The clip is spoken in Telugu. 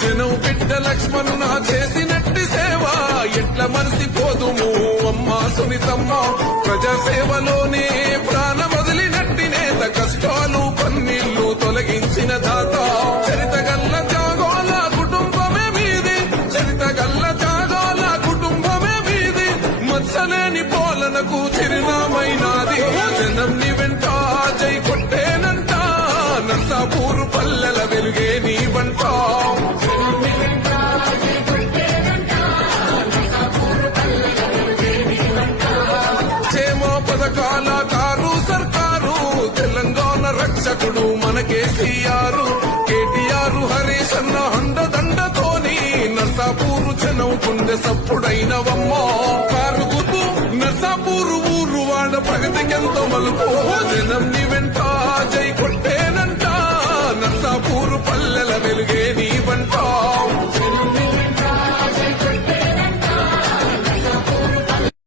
జనం బిడ్డ లక్ష్మణ చేసినట్టి సేవ ఎట్ల మరిసిపోదుము అమ్మా సునీతమ్మ. ప్రజాసేవలోనే ప్రాణం వదిలినట్టి నేత, కష్టాలు పన్నీళ్లు తొలగించిన దాత. చరితగల్ల త్యాగాల కుటుంబమే మీది, చరితగల్ల త్యాగాల కుటుంబమే మీది. మత్సలేని పాలనకు చిరునామైనాది. జనం ని వెంట జై కొట్టేనంట, నర్సాపూరు పల్లెల వెలుగే నీ వంట. పథకాల కారు సర్కారు, తెలంగాణ రక్షకుడు మన కేసీఆర్. కేటీఆర్ హరీష్ అన్న అండదండతోని నర్సాపూరు జనం గుండె సప్పుడైనవమ్మ. కారు గుర్తు నర్సాపూరు ఊరు వాడ ప్రగతికెంతో మలుపు. జనం ని వెంట జై కొట్టేనంట, నర్సాపూరు పల్లెల వెలుగే నీ వంట.